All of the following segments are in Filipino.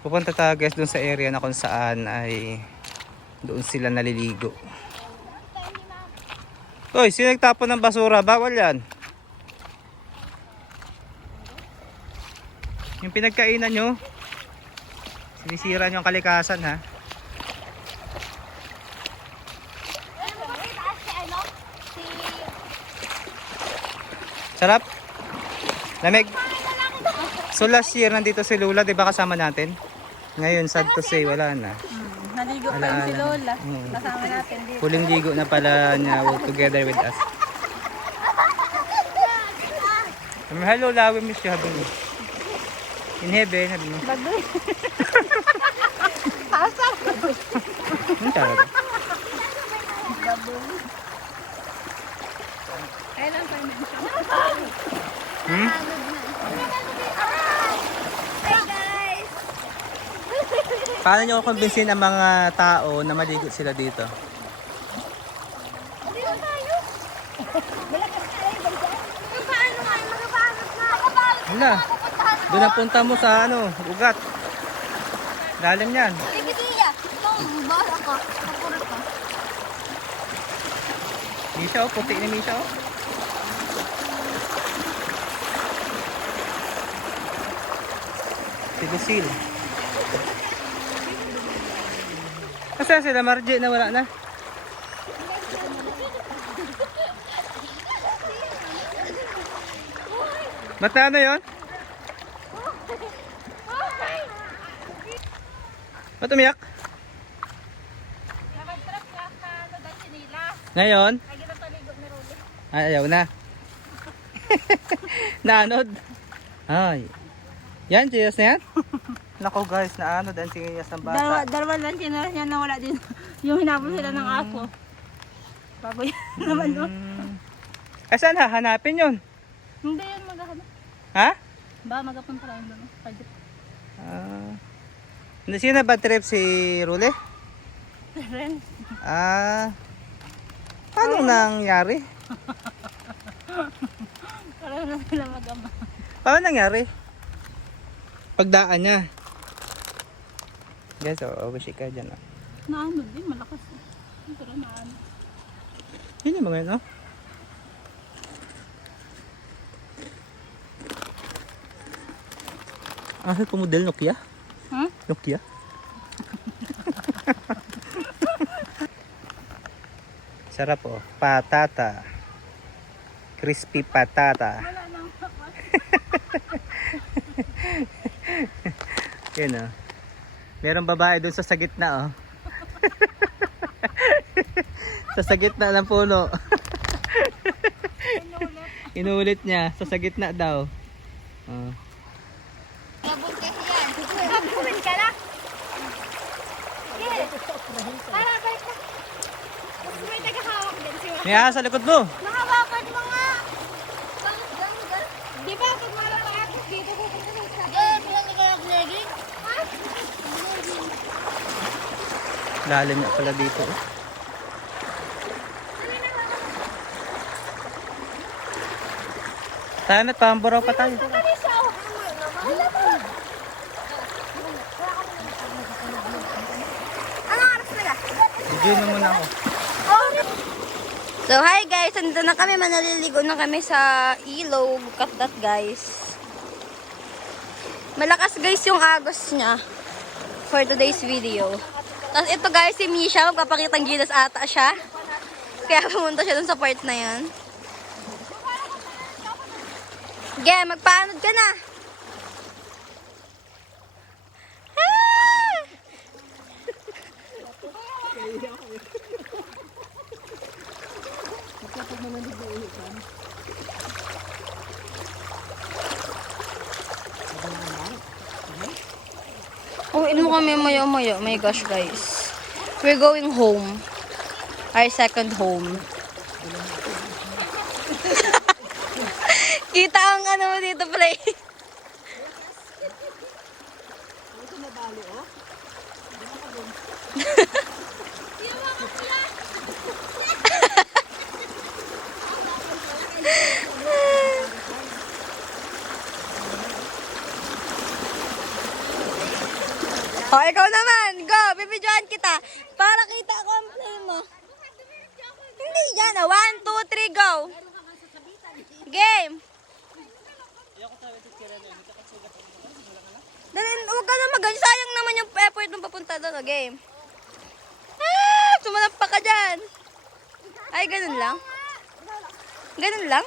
Pupunta tayo guys dun sa area na kung saan ay doon sila naliligo. Hoy, sino nagtapon ng basura? Bawal yan. Yung pinagkainan nyo, sinisira nyo ang kalikasan ha. Sarap. Lamig. So last year nandito si Lola, 'di ba kasama natin? Ngayon sad to say wala na. Naligo pa yun si Lola. Kasama natin dito. Huling ligo na pala niya together with us. Hello Lola, we miss you habang in heaven, habi mo. Bagoy. Asa? Ano talaga? Bagoy. Kailan pa yun? Hi guys! Paano nyo kumbinsin ang mga tao na maligo sila dito? Dito tayo! Malakas tayo ba dyan? Paano nga? Magabalot na! Magabalot na! Wala. Doon ang punta mo sa ano, ugat. Lalim yan. Likidiya! Itong bara ka. Kapurot ka. Misha oh, puti ni Misha oh. Si Lucille. Kasi sila Margie na wala na. Ba't na ano yun? Ba't umiyak? Nakag-trap ka na ano dahil sinila. Ngayon? Ay, ginapaligo ni Rudy. Ay, ayaw na. Naanod. Ay. Yan, siyas na yan? Nako guys, naanod ang siyas ng bata. Dalawa lang siya niya nawala din. Yung hinabol sila ng aso. Baboy naman doon. Eh, saan hahanapin yun? Hindi yun maghahanap. Ha? Ba, magapunta lang doon. Pagod. Hindi, sino ba trip si Rule? Ren. Paano nangyari? Pareho na sila mag-ama. Paano nangyari? Pagdaan niya. Guys, wish ka dyan. Oh. Naano din, malakas. Pero naano. Yun yung mga yun, oh. Sa pumodel Nokia? Hmm? Nokia? Sarap oh. Patata. Crispy patata. Wala nang Yan oh. Merong babae dun sa gitna oh. Sa gitna ng puno. Inulit niya. Sa gitna daw. Oh. Nabuntis yan. Nabuntis ka na? Yes. Para, balik na. Tapos may tagahawak din si May ahas sa likod mo. Nahawakan mo nga. Gang. Di ba pag malalakas dito pupunta sa isa? Eh, bilang ikaw yung legging? Ha? Lalim niya pala dito. Oh. Tayo na't pamburaw pa tayo. Dali siya. Wala pa. Anong oras na ka? Video na muna ako. So hi guys, nandito na kami, manaliligo na kami sa ilog. Look at that guys. Malakas guys yung agos niya for today's video. Tapos ito guys, si Misha, magpapakitang gilas ata siya. Kaya pumunta siya dun sa part na yan. Ge, magpaanod ka na. Ah! Uwiin mo kami maya-maya. My gosh, guys. We're going home. Our second home. Kita ang ano mo dito, play. Oh, ikaw naman. Go, bibidyoan kita. Para kita ko ang play mo. Hindi yan. 1, 2, 3, go. Game. Dali, huwag ka na mag-ganyan. Sayang naman yung effort nung papunta doon. O, game. Ah, sumanap pa ka dyan. Ay, ganun lang. Ganun lang?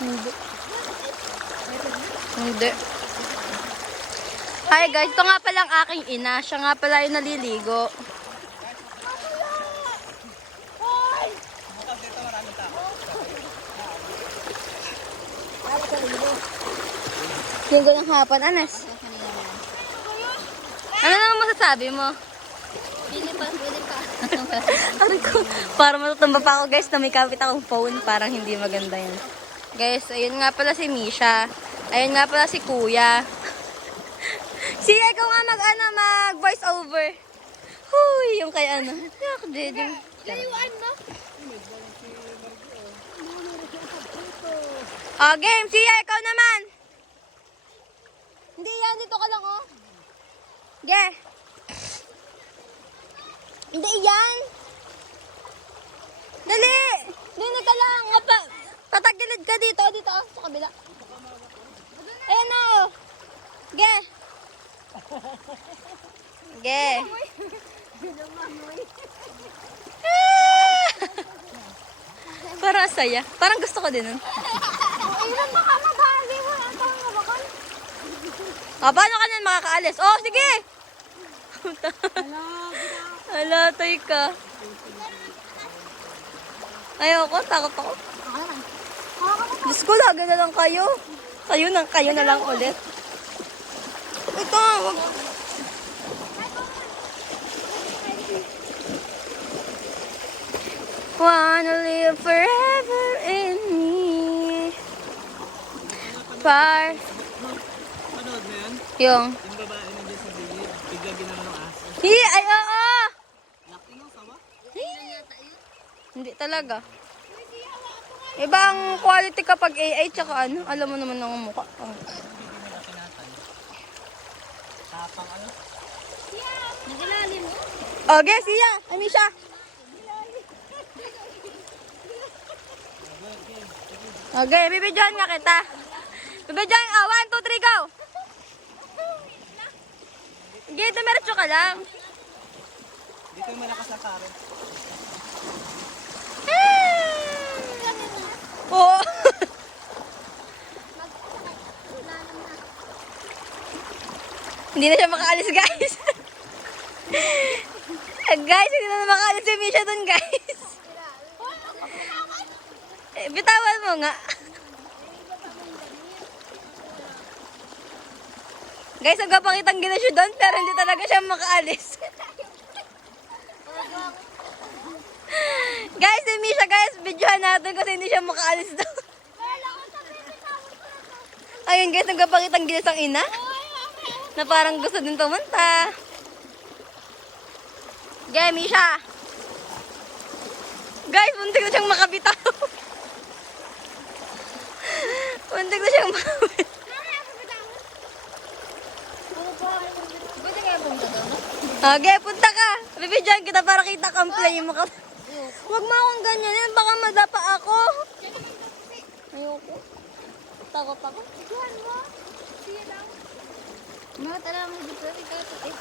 Hindi. Hindi. Hi guys, ito nga pala ang aking ina. Siya nga pala yung naliligo. Linggo ng hapon, Anas. Ano naman masasabi mo? Pili pa. Aray ko, para matutumba pa ako guys na may kapit akong phone. Parang hindi maganda yan. Guys, ayun nga pala si Misha. Ayun nga pala si Kuya. Sige, ikaw nga mag voice over. Huy, yung kay ano. Yak, Jejo. Layuan mo. Oh, game. Siya, ikaw naman. Hindi yan, dito ka lang, oh. Ge. Hindi yan. Dali. Dito ka lang. Patagilid ka dito. Dito, oh. Sa kabila. Ayan, oh. Ge. Ge. Parang saya. Parang gusto ko din nun. Ilan baka mabali mo. Ang tawang nabakal. Paano ka nun makakaalis? Oh, sige! Hala, tay ka. Ayoko, takot ako. Diyos ko, lagi na lang kayo. Kayo na lang ulit. Ito, wag. Wanna live forever in me. Far. Panood mo yan? Yung. Yung babae nandiyan sa bigid, bigla ginano ng aso. Ay, oo! Laki yung sawa? Hindi talaga. Ibang quality kapag AI tsaka ano, alam mo naman ang mukha. Oh. Tapang ano? Nagilalim mo. Okay, siya. Amisha. Okay, bibidyohan nga kita. Bibidyohan, 1, 2, 3, go! Hindi, dumiretso ka lang. Dito yung malakas na karo. Oo. Hindi na siya makaalis, guys. Guys, hindi na makaalis si Misha dun, guys. Bitawan mo nga. Guys, nagpapakitang ginasyo doon, pero hindi talaga siya makaalis. Guys, si Misha, guys, videohan natin kasi hindi siya makaalis doon. Ayun guys, nagpapakitang ginas ang ina. Na parang gusto din pumunta. Okay, Misha. Guys, muntik na siyang makabitaw. Muntik na siyang makabitaw. Okay, punta ka. Bibidyohan kita para kita kang play mo ka. Huwag mo akong ganyan. Yan, baka madapa ako. Ayoko. Takot ako. Tuhan mo. Siya daw. Mga tala mo dito. Ikaw ito eh.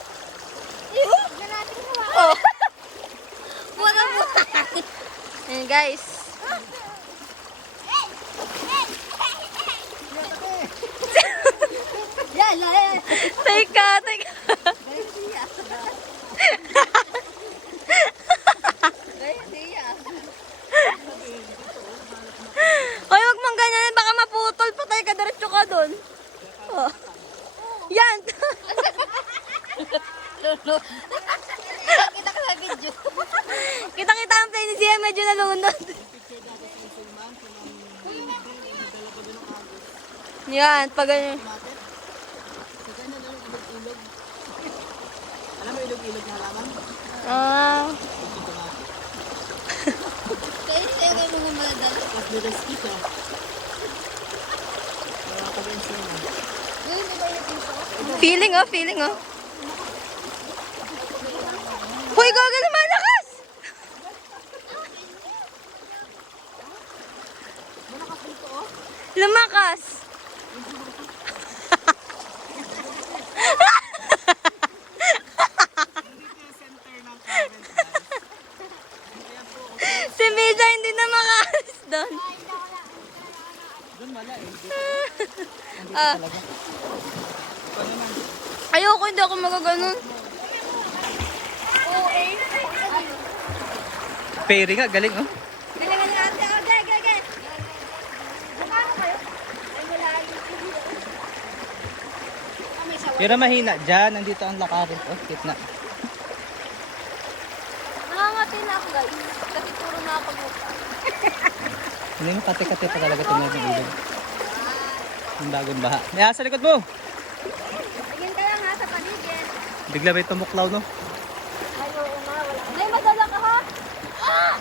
Huwag na natin hawakan. Oh. Wala mo. Ayan guys. Yan. Teka. Hoy, wag mong ganyan. Baka maputol. Patay ka. Diretso ka dun. Oh. Yan. Kita ka sa video. Kita-kita ang play ni Zia. Medyo nalunod. Yan. Pag ganyan. Alam mo ilog-ilog na halaman? Ah. Kaya mo mga maladala. Tapos may rescue ka. Wala ka ba yung Feeling oh, feeling oh. Hoy, gagal naman, lakas! Lumakas! Si Mida hindi na makaalis doon. Doon wala eh. Ah. Ayoko, hindi ako magaganon. Perry nga, galing oh. Galingan nga ate. Okay, okay, okay. Paano kayo? Ay, wala. May sawa. Pero mahina dyan, nandito ang lakarin oh, gitna. Nangangati na ako guys. Kasi puro na ako lupa. Hindi mo kate-kate pa talaga tumawag ng ilog. Yung bagong baha. May asa likod mo! Tingin ka lang ha sa paligid. Bigla may tumuklaw no? Ay, oo nga. Wala. Nay, madala ka ha? Ah!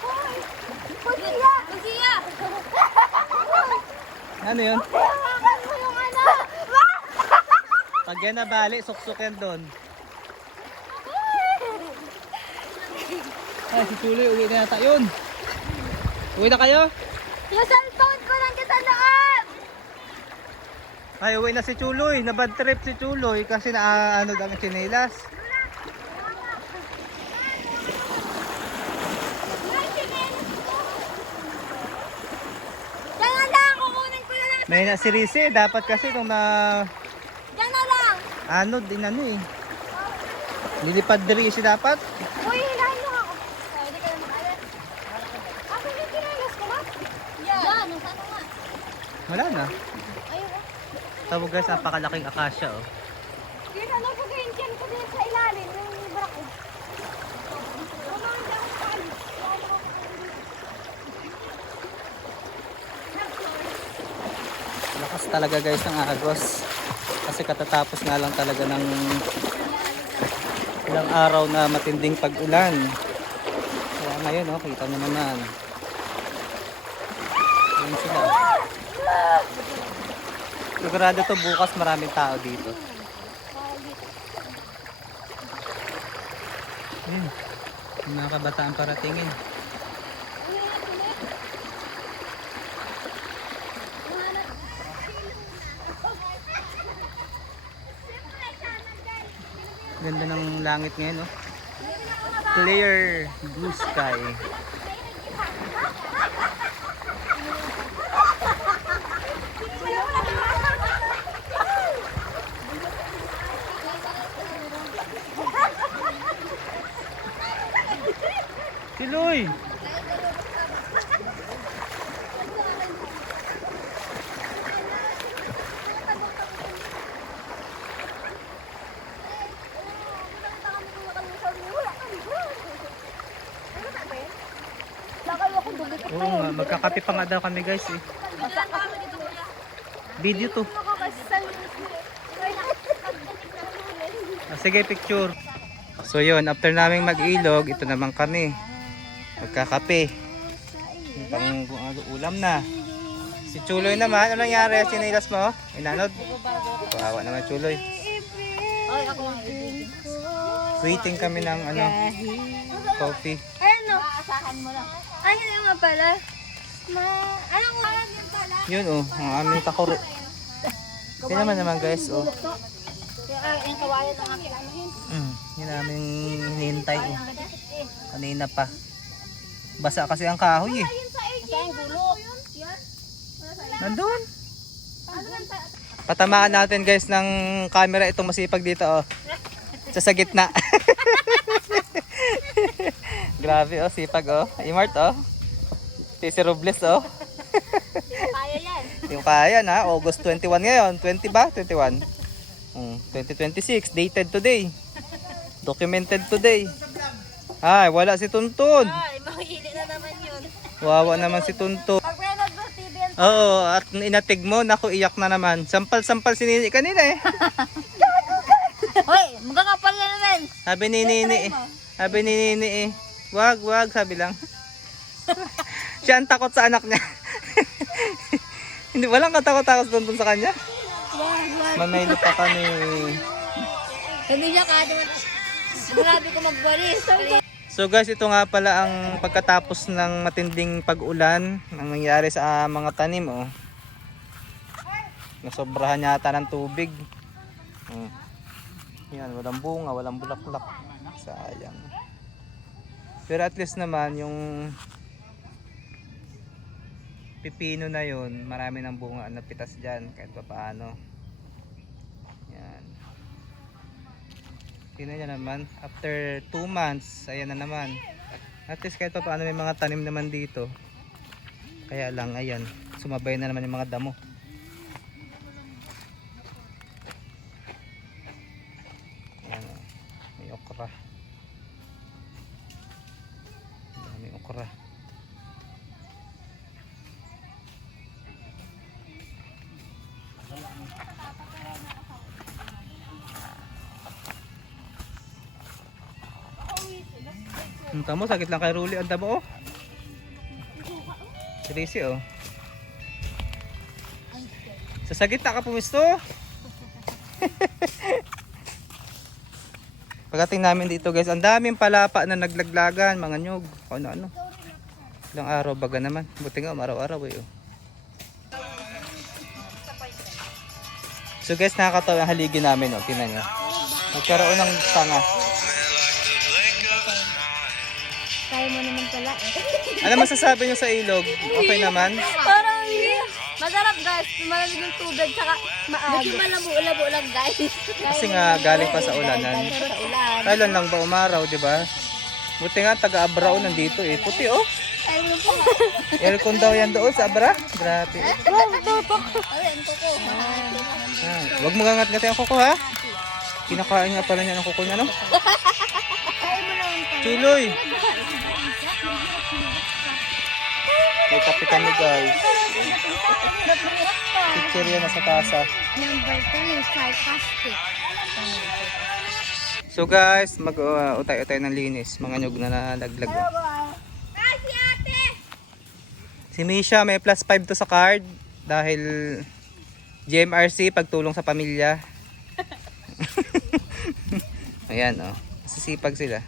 Hoy! Kusiya! Kusiya! Ano yun? Hawakan mo yung anak! Pag yan nabali, suksok yan doon. Ay, si Chuloy, uwi na yata yun. Uwi na kayo? Yung cellphone ko lang kita loob! Ay, uwi na si Chuloy. Nabad trip si Chuloy kasi na ano dami chinelas. Diyan na lang! Kukunin ko na lang! May na si Rize, dapat kasi nung na Diyan na lang! ano din ano eh. Nilipad diri si dapat. Uy, hilahin mo ako! Hindi ka na makalit. Ako yung kinalas ko, ma? Yan! Nung saan nga? Wala na. Ayun, oh. Tawag guys, napakalaking akasya oh. Yun, ano gagawin dyan ko din sa ilalim, yung barak ko. Mama, hindi ako makaalis. Wala ako Lakas talaga guys ng agos. Kasi katatapos nga lang talaga ng ilang araw na matinding pag-ulan. Kaya ngayon oh, kita nyo naman. Ayun sila. Sigurado to bukas maraming tao dito. Ayun. Yung mga kabataan paratingin. Ganda ng langit ngayon, oh. Clear blue sky. Siloy! Oo nga, magkakape pa nga daw kami guys eh. Video to. Sige, picture. So yun, after naming mag-ilog, ito naman kami. Magkakape. Pang ulam na. Si Chuloy naman, ano nangyari? Sinilas mo? Inanod? Kawawa naman Chuloy. Ay, ako lang. Waiting kami ng ano, coffee. Ayan no. Aasahan mo lang. Ay, hindi nga pala. Anong ulan yung pala? Yun oh, ang aming takoro. Tingnan naman guys oh. Yung kawayan ng aking ano yun. Yun namin hinihintay oh. Kanina pa. Basa kasi ang kahoy eh. Asa yung gulo. Nandun. Patamaan natin guys ng camera itong masipag dito oh. Sa gitna. Grabe oh, sipag oh. Imart oh. Si Robles oh. Kaya yan. Yung kaya na, August 21 ngayon. 20 ba? 21. 2026, dated today. Documented today. Ay, wala si Tuntun. Ay, makikita na naman yun. Wawa naman si Tuntun. Pag-renog mo TV yan. Oo, at inatig mo, naku, iyak na naman. Sampal-sampal si Nini kanina eh. Hoy, magkakapal na naman. Sabi ni Nini eh. Sabi ni Nini eh. Wag, sabi lang. Siya ang takot sa anak niya. Hindi, walang katakot-takot sa Tuntun sa kanya. Mamaylo pa kami. Sabi niya kada grabe ko magwalis. So guys, ito nga pala ang pagkatapos ng matinding pag-ulan ang nangyari sa mga tanim, oh. Nasobrahan yata ng tubig. Yan, walang bunga, walang bulaklak. Sayang. Pero at least naman yung pipino na yun, marami ng bunga na pitas dyan kahit pa paano. Yan. Tingnan nyo naman, after 2 months, ayan na naman. At least kahit pa paano may mga tanim naman dito. Kaya lang, ayan, sumabay na naman yung mga damo. Ayan, oh, may okra. May okra. Ang tamo, sakit lang kay Ruli. Ang tamo, oh. Serisi, oh. Sa gitna ka pumisto. Pagdating namin dito guys, ang daming palapa na naglaglagan, mga nyog. Ano. Ilang araw baga naman. Buti nga, araw-araw, eh, oh. So guys, nakakatawa ang haligi namin, oh. Tingnan nyo. Nagkaroon ng tanga. Kaya mo naman pala eh. Ano masasabi nyo sa ilog? Okay naman? Parang masarap guys. Malamig yung tubig saka maagos. Medyo malabo-labo lang guys. Kasi nga galing pa sa ulanan. Kailan lang ba umaraw, di ba? Buti nga taga-Abrao nandito eh. Puti, oh. Aircon daw yan doon sa Abra. Grabe. Huwag mo gangat-ngatin ang kuko, ha? Kinakain nga pala niya ng kuko niya, no? Chuloy! May kape kami guys. Chichirya na sa tasa. Number 10 is sarcastic. So guys, mag-utay-utay ng linis. Mga nyug na nalaglag. Si Misha may +5 to sa card. Dahil GMRC, pagtulong sa pamilya. Ayan, oh. Sisipag sila.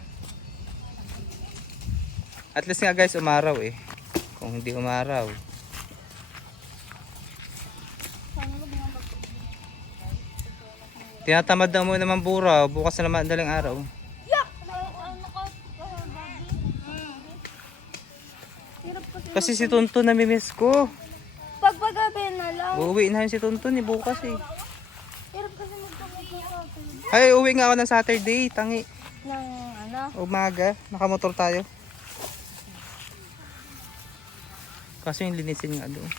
At least nga guys, umaraw eh. Kung hindi umaraw. Tinatamad na mo naman buraw. Bukas na naman daling araw. Kasi si Tonton namimiss ko. Pagpagabi na lang. Uuwi na yun si Tonton eh, bukas eh. Hirap kasi magpapagabi. Ay, uwi nga ako ng Saturday. Tangi. Ng ano? Umaga. Nakamotor tayo. Kasi yung linisin nga doon.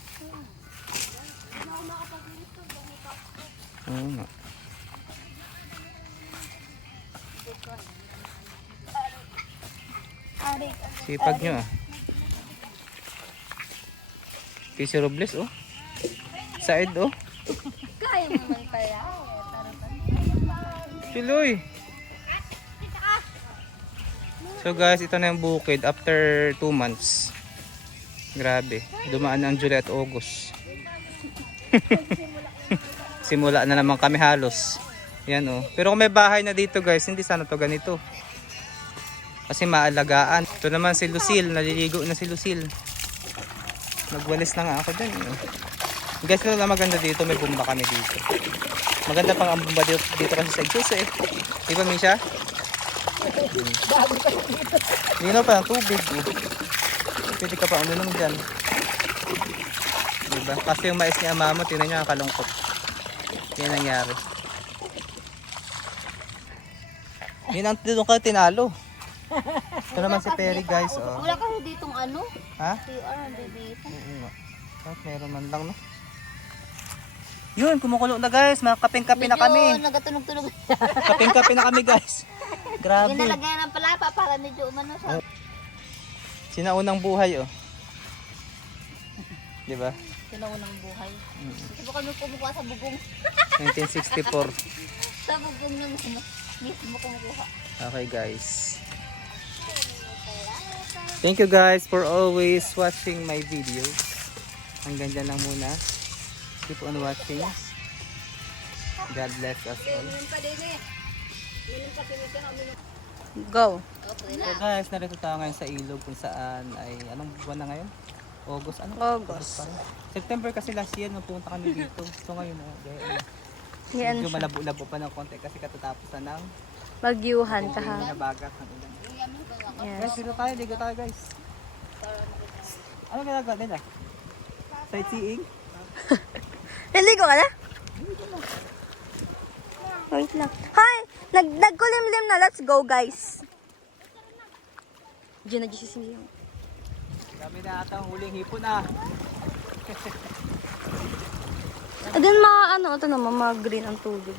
Oo nga. Sipag nyo ah. Kasi Robles oh. Side oh. Kaya mo man pala. Tuloy. So guys, ito na yung bukid after 2 months. Grabe, dumaan ang July at August. Simula na naman kami halos. Yan oh. Pero kung may bahay na dito guys, hindi sana to ganito. Kasi maalagaan. Ito naman si Lucille, naliligo na si Lucille. Nagwalis na nga ako dyan. Eh. Guys, ito na maganda dito, may bumba kami dito. Maganda pang ang bumba dito kasi sa exhaust eh. Di ba Misha? Lino pa ng tubig. Pwede ka pa uminom dyan. Diba? Kasi yung mais ni ama mo, tinan nyo nakalungkot. Yan nangyari. Yun ang doon ka tinalo. Ito naman si Terry guys. Oh. Wala kasi ditong ano? Ha? PR, dito. Oh, meron man lang no. Yun, kumukulo na guys. Makaping-kape na kami. Medyo nagatunog-tunog. Kaping-kape na kami guys. Grabe. Ginalagyan ng palapa para medyo umano siya. Sinaunang buhay oh. Di ba? Sinaunang buhay. Subukan mo kumukuha sa bugong. 1964. Sa bugong ng mismo kumukuha. Okay guys. Thank you guys for always watching my videos. Hanggang dyan lang muna. Keep on watching. God bless us all. Go. So guys, narito tayo ngayon sa ilog kung saan ay, anong buwan na ngayon? August, ano? August. pa rin. September kasi last year nung pumunta kami dito. So ngayon, Yan medyo siya. malabo-labo pa ng konti kasi katatapos na ng Bagyuhan hindi kahapon. nabagat ng ulan. Yes. Guys, dito tayo, ligo tayo guys. Ano ginagawa nila? Sightseeing? Naligo ka na? Wait lang. Hi! Nagkulimlim na. Let's go, guys. Diyan na gisising. Kami na ata ang huling hipon ah. Then ito naman, mga green ang tubig.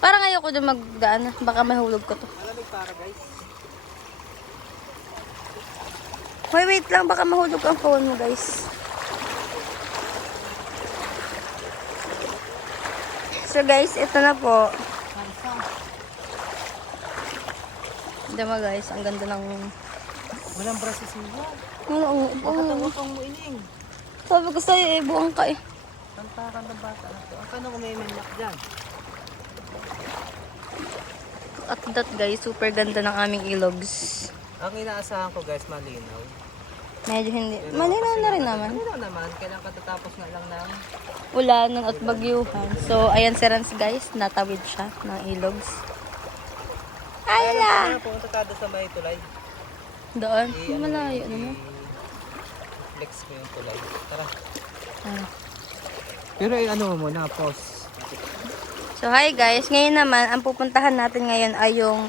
Parang ayoko din magdaan. Baka mahulog ko to. Malamig para guys. Wait lang. Baka mahulog ang phone mo, guys. So, guys, ito na po. Diba, guys? Ang ganda ng... Walang braso siya. Oo. Katawang mo ining. Sabi ko sa'yo, buwang ka eh. Kantakan ng bata na to. Ang kano kumiminyak dyan? At that, guys, super ganda ng aming ilogs. Ang inaasahan ko guys, malinaw. Medyo hindi. Pero Malinaw kasi na rin naman. Malinaw naman. Kailangan katatapos na lang ng... Ulanan at bagyuhan. So, ayan si Rans, guys. Natawid siya ng ilogs. Ayala! Pumunta tayo sa may tulay. Doon. I- Malayo ano, naman. Flex ko yung tulay. Tara. Ah. Pero ano mo muna, pause. So, hi guys. Ngayon naman, ang pupuntahan natin ngayon ay yung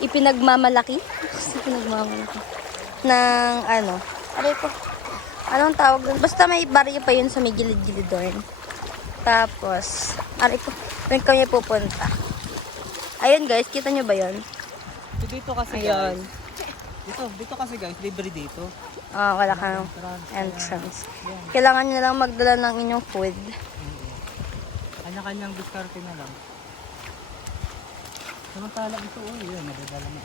ipinagmamalaki. Ipinagmamalaki. Ng aray ko. Anong tawag doon? Basta may baryo pa yun sa may gilid-gilid doon. Tapos, aray ko. Doon kami pupunta. Ayun guys, kita nyo ba yun? So, dito kasi Ayun. guys. Dito kasi guys, libre dito. Wala kang entrance. Kailangan nyo lang magdala ng inyong food. Kanya-kanyang diskarte na lang. Samantala ito, yun, nadadala na.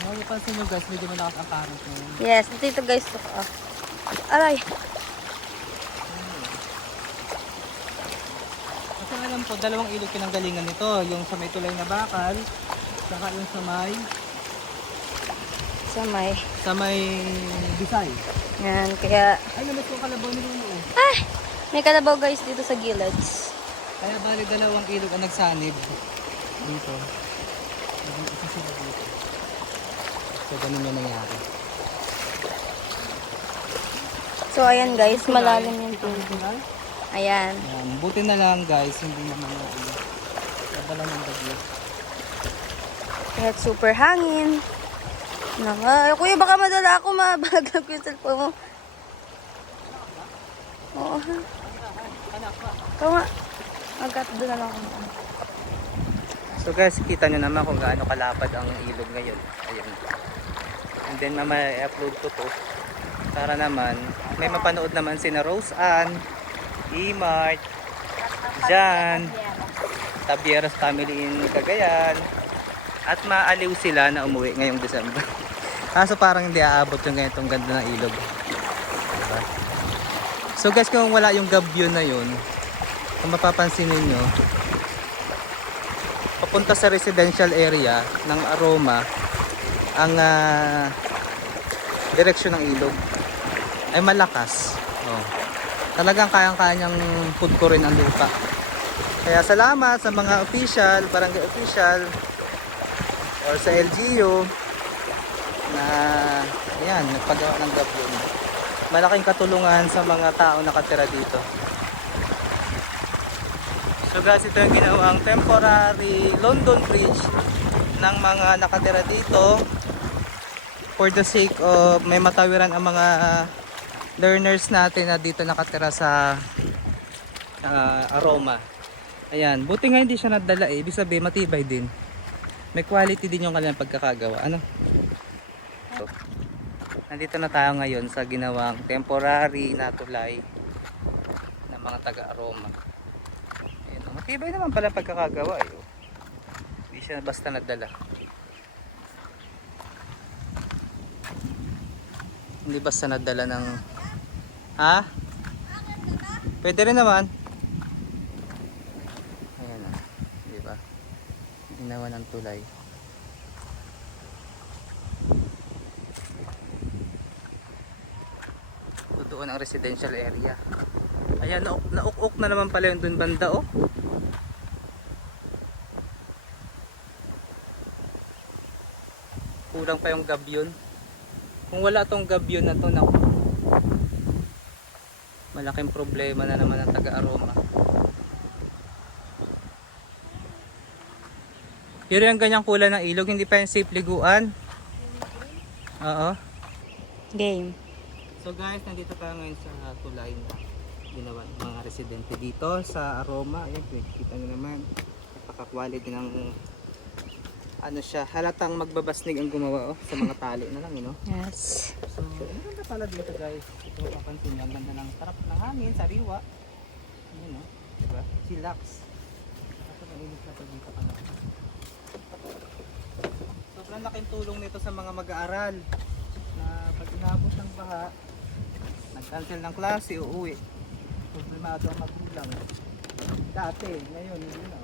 Napapansin nyo guys, medyo malakas ang current ngayon. Yes, dito guys. Aray. Kasi alam ko, dalawang ilog pinanggalingan nito. Yung sa may tulay na bakal, saka yung sa may Bisay. Yan, kaya... Ay, naman ko kalabaw ni Lulu. May kalabaw guys dito sa gillids. Kaya bali dalawang ilog ang nagsanib dito. Naging isa sila dito. So, ganun yung nangyari. So, ayan guys, malalim yung tubig. Ayan. Ayan, buti na lang guys, hindi naman nabala ng bagyo. Kahit super hangin. Kuya, baka madala ako, mabalaglag ko yung cellphone mo. Oo ha. Ikaw nga. Agad doon na lang ako. So guys, kita nyo naman kung gaano kalapad ang ilog ngayon. Ayan. And then mamaya i-upload ko to. Para naman, may mapanood naman si na Rose Ann, E-Mart, Jan, Tabieras Family in Cagayan. At maaliw sila na umuwi ngayong December. Kaso parang hindi aabot yung ganitong ganda ng ilog. Diba? So guys, kung wala yung gabyo na yun, kung mapapansin ninyo, papunta sa residential area ng Aroma, ang direksyon ng ilog ay malakas. Talagang kayang-kayang pudkurin ang lupa. Kaya salamat sa mga official, barangay official, or sa LGU na ayan, nagpagawa ng gabyon. Malaking katulungan sa mga tao nakatira dito. So guys, ito yung ginawang temporary London Bridge ng mga nakatira dito for the sake of may matawiran ang mga learners natin na dito nakatira sa Aroma. Ayan, buti nga hindi siya nadala eh. Ibig sabihin matibay din. May quality din yung kanilang pagkakagawa. Ano? So, nandito na tayo ngayon sa ginawang temporary na tulay ng mga taga-Aroma. Ayan, matibay naman pala pagkakagawa eh. Hindi siya basta nadala. Hindi basta nadala ng... Ha? Pwede rin naman. Ayan na. Di ba? Ginawa ng tulay. So, doon ang residential area. Ayan, nauk-uk na naman pala yung dun banda, oh. Kulang pa yung gabyon. Kung wala tong gabyon na to, naku, malaking problema na naman ang taga-Aroma. Pero yung ganyang kulay ng ilog, hindi pa yung safe liguan. Oo. Game. So guys, nandito tayo ngayon sa tulay na ginawa ng mga residente dito sa Aroma. Ayan, kita nyo naman. Napaka-quality ng ano siya, halatang magbabasnig ang gumawa, oh, sa mga tali na lang, you know? Yes. So, ang ganda pala dito guys. Ito mapapansin nyo, ang ganda ng sarap ng hangin, sariwa. Ayan, no? Diba? Chillax. Kasi mainit na pa dito ka na. Sobrang laking tulong nito sa mga mag-aaral na pag inabot ng baha, nag-cancel ng klase, uuwi. Problemado ang magulang. Dati, ngayon, hindi na.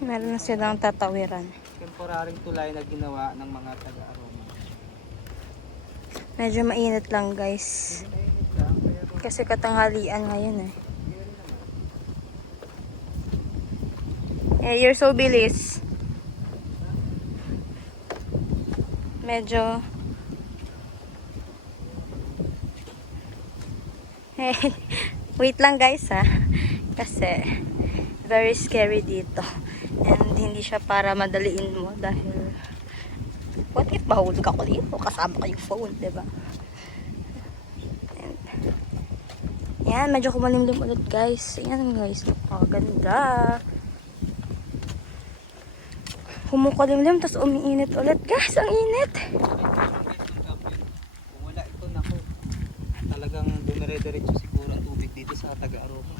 Meron na silang tatawiran. Temporaring tulay na ginawa ng mga taga-Aroma. Medyo mainit lang guys. Hindi mainit lang, pero Kasi katanghalian ngayon eh. You're so bilis. Medyo... Hey, wait lang guys ha. Kasi very scary dito. And hindi siya para madaliin mo dahil what if mahulog ako dito kasama ko yung phone, diba? And, yan, medyo kumalimlim ulit guys. Yan guys, ganda. Kumukulimlim tapos umiinit ulit guys, ang init. kung wala ito, naku, talagang dumire-diretso siguro ang tubig dito sa taga-Aroma.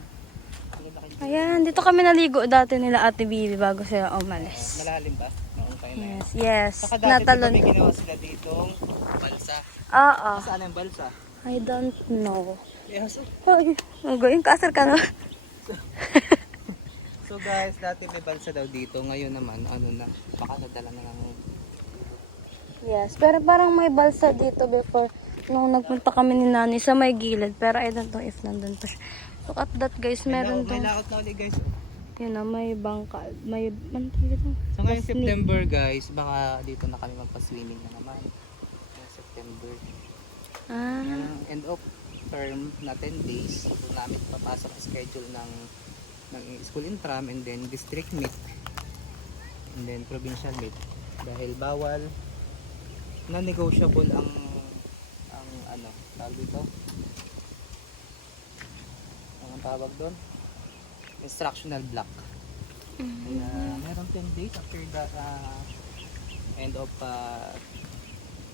Ayan, dito kami naligo dati nila Ate Bibi bago sila umalis. Malalim ba? Noong tayo na yan. Yes, yes. Saka dati Natalon. may ginawa sila ditong balsa. Oo. Saan ang balsa? I don't know. Yes. Ay, magaling kasar ka na. So guys, dati may balsa daw dito. Ngayon naman, ano na, baka nadala na lang. Yes, pero parang may balsa dito before nung nagpunta kami ni Nani sa may gilid. Pero I don't know if nandun pa siya. Look at that guys, meron May tong, laot na ulit guys. yun na, may bangka, may, ano tawag ito? So ngayon Basnig. September guys, baka dito na kami magpa-swimming na naman. Ngayong September. Ah, End of term na 10 days. Doon namin papasok sa schedule ng school intram and then district meet and then provincial meet. Dahil bawal non-negotiable ang ano, tawag dito? Ang tawag doon? Instructional block. Kaya meron 10 days after the end of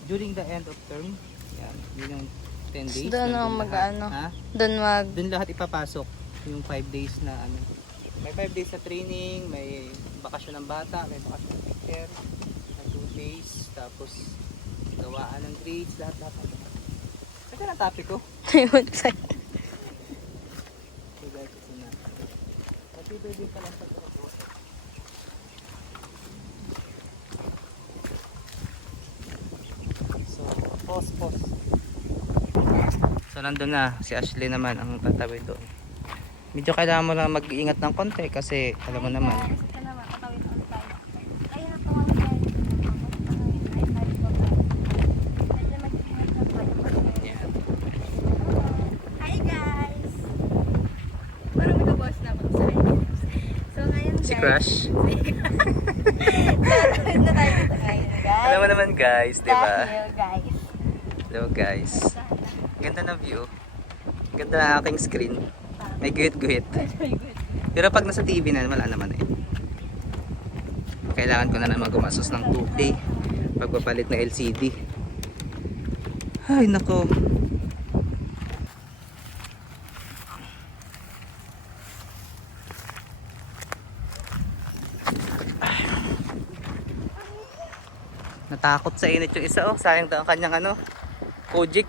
during the end of term. Yan, yun yung 10 days. doon Nandun ang lahat. mag-ano, Ha? doon mag, Doon lahat ipapasok yung 5 days na ano. May 5 days na training, may bakasyon ng bata, may bakasyon ng teacher, may 2 days, tapos gawaan ng grades, lahat-lahat. Saka na topic ko. ayun, sa'yo. So guys, ito na. Matibay din pala sa trabaho. So, pause. So, nandun na. Si Ashley naman ang tatawid doon. Medyo kailangan mo lang mag-iingat ng konti kasi alam mo naman. Yan. Hi guys! Parang mag-boss na ako sa So ngayon guys, Si Crush. na tayo dito ngayon guys. Alam mo naman guys, di ba? Dahil guys, Hello guys. Ganda na view. Ganda na aking screen. May guhit-guhit. Pero pag nasa TV na, wala naman eh. Kailangan ko na naman gumasos ng 2K pagpapalit na LCD. Ay nako. Natakot sa init yung isa, oh. Sayang daw ang kanyang ano, Kojik.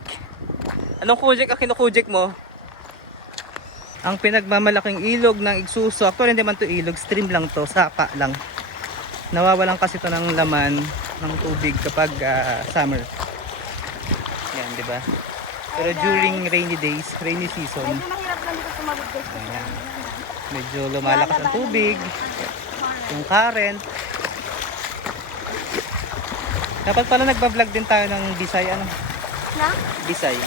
Anong Kojik ang kinukujik mo? Ang pinagmamalaking ilog ng Igususo. Actually hindi man to ilog, stream lang to, sapa lang. Nawawalan kasi to ng laman ng tubig kapag summer. Yan, di ba? Pero during rainy days, rainy season, Medyo mahirap lang dito tumawid guys. ayan, medyo lumalakas ang tubig, yung current. Dapat pala nagba-vlog din tayo ng Bisay, ano? Na? Bisay.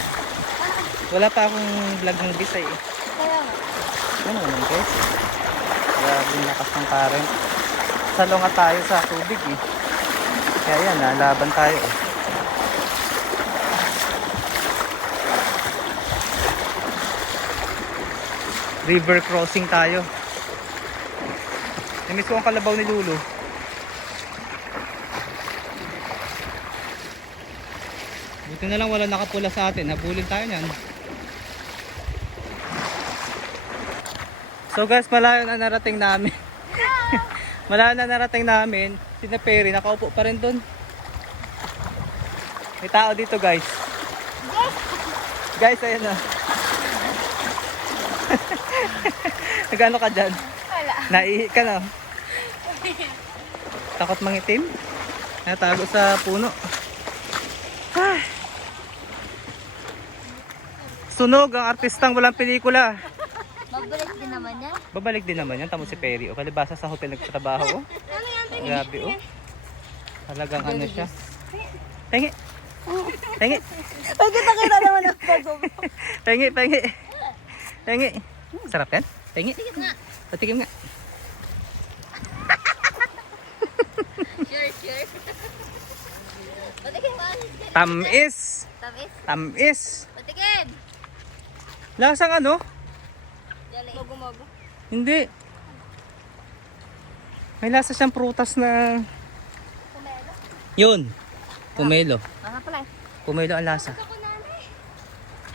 Wala pa akong vlog ng Bisay eh. Kaya nga. Ano naman guys? Grabe yung lakas ng current. Salunga tayo sa tubig eh. Kaya yan, laban tayo eh. River crossing tayo. Namiss ko ang kalabaw ni Lulu. Buti na lang wala nakapula sa atin. Habulin tayo niyan. So guys, malayo na narating namin. Malayo na narating namin. Si na Perry, nakaupo pa rin doon. May tao dito guys. Guys, ayun na. Nagano ka dyan? Wala. Naihi ka na. Takot mangitim? Natago sa puno. Ah. Sunog ang artistang walang pelikula. Magbalik din naman yan. Babalik din naman yan. Tamo si Perry. O kalibasa sa hotel nagtatrabaho. Grabe oh. Talagang ano siya. Pengi. Pengi. Ay, kita naman ang pag-go. Pengi. Pengi. Pengi. Sarap yan? Pengi. Patikim nga. Sure. Patikim ba? Tamis. Tamis? Tamis. Patikim! Lasang ano? Dali. Mago-mago. Hindi. May lasa siyang prutas na... Kumelo? Yun. Pomelo. Ano pala eh? Pomelo ang lasa.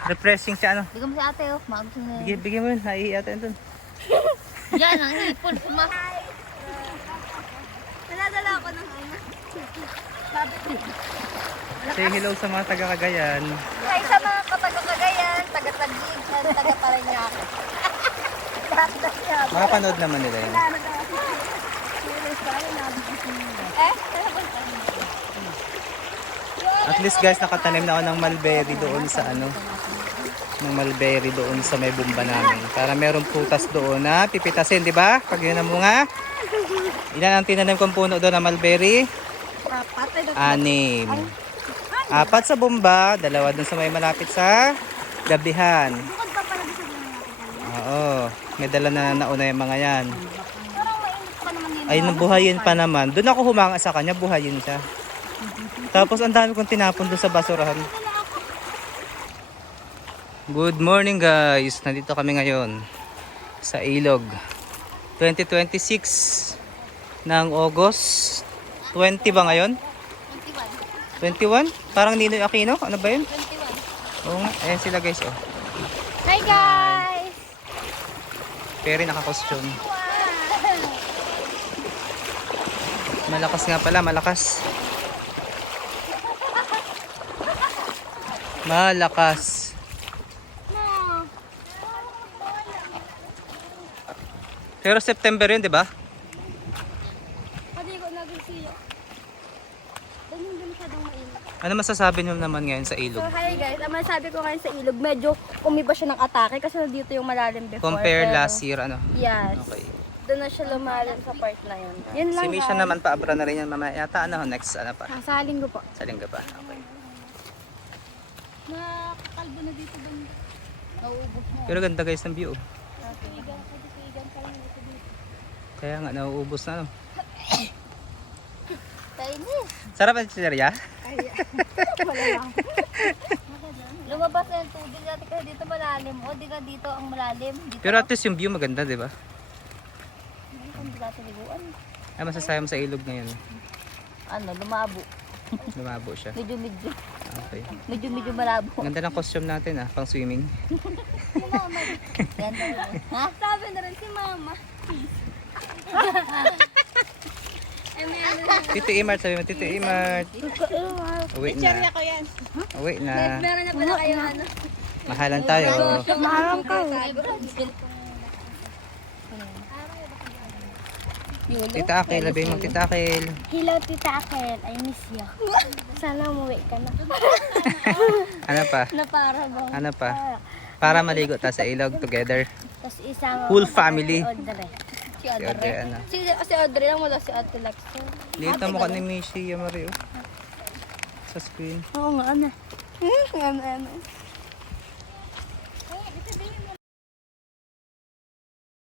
Refreshing siya ano. Bigyan mo si ate oh. Maagos na yun. Bigyan mo yun. Naiihi ata yun dun. Yan ang ipon. Naladala ako ng ano. Say hello sa mga taga-Cagayan. Hi sa mga kapag-kagayan, taga-Tagig, taga-Parañaque. Makapanood naman nila yun. At least guys, nakatanim na ako ng mulberry doon sa ano. Ng mulberry doon sa may bumba namin. Para merong prutas doon na pipitasin, di ba? Pag yun ang bunga. Ilan ang tinanim kong puno doon na mulberry? Anim. 4 sa bumba, 2 doon sa may malapit sa gabihan. Bukod pa pala dito ng Oo, may dala na nauna yung mga yan. Parang mainit pa naman din. Ay, nabuhayin pa naman. Doon ako humanga sa kanya, buhayin siya. Tapos ang dami kong tinapon doon sa basurahan. Good morning guys. Nandito kami ngayon sa Ilog. 2026 ng August. 20 ba ngayon? 21? Parang Ninoy Aquino? Ano ba yun? 21. Oo nga. Ayan sila guys. Oh. Hi guys! Pero naka-costume. Malakas nga pala. Malakas. Malakas. Pero September yun, di ba? Pati ko nag-siyo. Dahil hindi masyadong mainit. Ano masasabi nyo naman ngayon sa So ilog? hi guys, ang masasabi ko ngayon sa ilog, medyo umiba siya ng atake kasi dito yung malalim before. Compare pero- last year, ano? Yes. Okay. Doon na siya lumalim sa part na yun. Yun lang Si Misha guys. naman paabra na rin yan mamaya. Yata ano, next ano pa? Sa linggo po. Sa linggo pa. Okay. Nakakalbo na dito ba? Nauubos na. Pero ganda guys ng view. Kaya nga, nauubos na no. Chinese. Sarap ang chicheria? Wala lang. Lumabas na yung tubig natin kasi dito malalim. O, di ka dito ang malalim. Dito Pero at least yung view maganda, di ba? hindi natin liguan. Ay, masasabi mo sa ilog ngayon. Ano, lumabo. Lumabo siya. Medyo Okay. malabo. Ganda ng costume natin ah, pang swimming. Ganda yun. Ha? Sabi na rin si mama. Tito Imart, sabi mo, Tito Imart. Uwi na. ko yan. Uwi na. Meron na pala kayo ano. Mahalan tayo. Mahalang ka. Yulo. Tita Akel, labi mo Tita Akel. Hello, Tita Akel. I miss you. Sana umuwi ka na. Ano pa? Na para bang. Ano pa? Para maligo ta sa ilog together. Tapos isama Full mo family. si Audrey. Si Audrey. Audrey, ano? Si Audrey lang wala si Ate Lexi. Dito mo ka ni Mishi, Mario. Sa screen. Oo nga, ano. Ano.